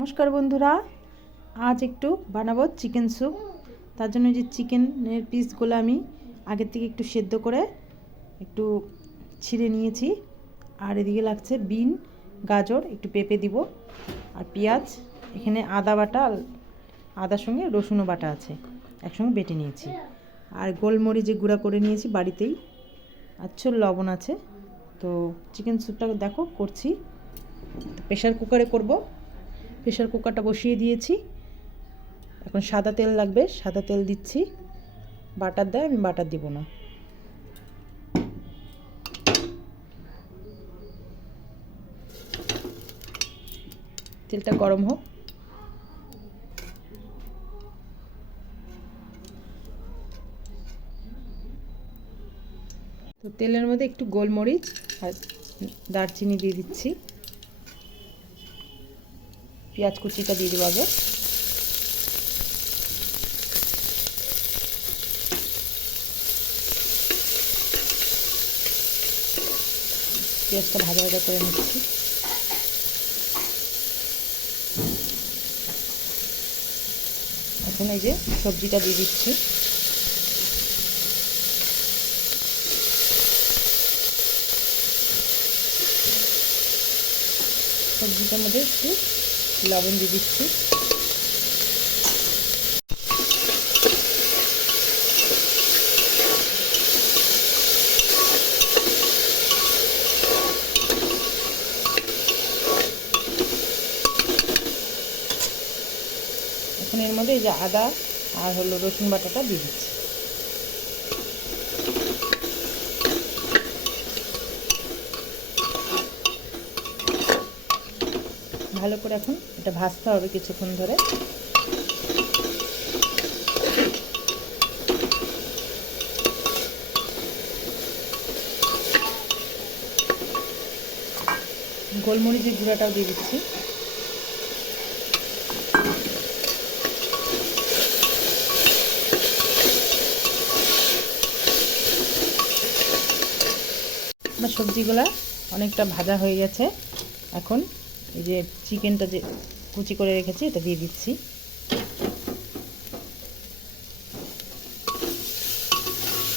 নমস্কার বন্ধুরা, আজ একটু বানাবো চিকেন স্যুপ। তার জন্য যে চিকেনের পিসগুলো আমি আগের থেকে একটু সেদ্ধ করে একটু ছিঁড়ে নিয়েছি। আর এদিকে লাগছে বিন, গাজর, একটু পেঁপে দিব আর পেঁয়াজ। এখানে আদা বাটা, আদার সঙ্গে রসুনও বাটা আছে, একসঙ্গে বেটে নিয়েছি। আর গোলমরিচে গুঁড়া করে নিয়েছি বাড়িতেই। আচ্ছা, লবণ আছে। তো চিকেন স্যুপটা দেখো করছি। প্রেশার কুকারে করব। প্রেশার কুকারটা বসিয়ে দিয়েছি। এখন সাদা তেল লাগবে, সাদা তেল দিচ্ছি। বাটার দেয়, আমি বাটার দিব না। তেলটা গরম হোক। তো তেলের মধ্যে একটু গোলমরিচ আর দারচিনি দিয়ে দিচ্ছি। পেঁয়াজ কুচিটা দিয়ে দেবো আগে। পেঁয়াজটা ভাজা ভাজা করে নিচ্ছি। এখন এই যে সবজিটা দিয়ে দিচ্ছি। সবজিটার মধ্যে একটু লবণ দিয়ে দিচ্ছি। এখন এর মধ্যে এই যে আদা আর রসুন বাটাটা দিয়ে দিচ্ছি। ভালো করে এখন এটা ভাজতে হবে কিছুক্ষণ ধরে। গোলমরিচের গুঁড়াটাও দিয়ে দিচ্ছি। আমার সবজিগুলো অনেকটা ভাজা হয়ে গেছে। এখন এই যে চিকেনটা যে কুচি করে রেখেছি এটা দিয়ে দিচ্ছি।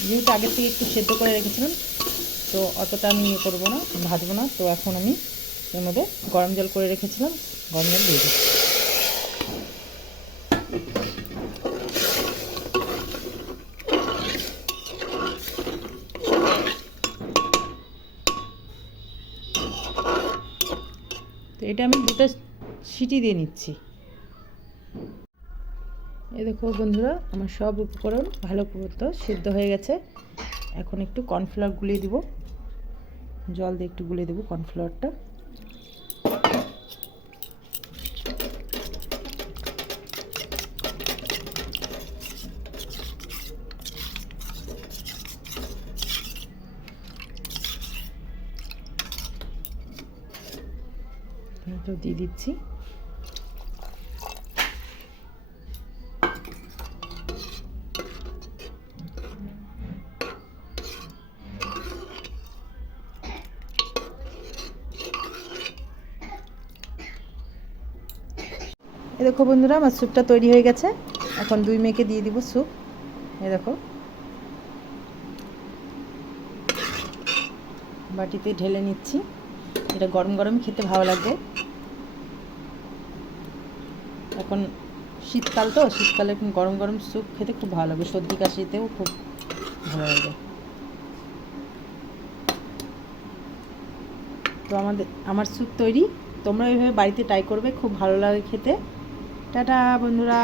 যেহেতু আগে থেকে একটু সেদ্ধ করে রেখেছিলাম, তো অতটা আমি ইয়ে করবো না, ভাজবো না। তো এখন আমি এর মধ্যে গরম জল করে রেখেছিলাম, গরম জল দিয়ে দিচ্ছি। তো এটা আমি দুটো সিটি দিয়ে নিচ্ছি। এই দেখো বন্ধুরা, আমার সব উপকরণ ভালো মতো সিদ্ধ হয়ে গেছে। এখন একটু কর্নফ্লাওয়ার গুলিয়ে দিব, জল দিয়ে একটু গুলিয়ে দেবো কর্নফ্লাওয়ারটা। তো দিয়ে দিচ্ছি। এই দেখো বন্ধুরা, আমার স্যুপটা তৈরি হয়ে গেছে। এখন দুই মেয়েকে দিয়ে দিব স্যুপ। এই দেখো বাটিতে ঢেলে নিচ্ছি। এটা গরম গরম খেতে ভালো লাগবে। এখন শীতকাল, তো শীতকালে গরম গরম স্যুপ খেতে খুব ভালো লাগবে, সর্দি কাশিতেও খুব ভালো লাগবে। তো আমার স্যুপ তৈরি। তোমরা এইভাবে বাড়িতে ট্রাই করবে, খুব ভালো লাগে খেতে। টাটা বন্ধুরা।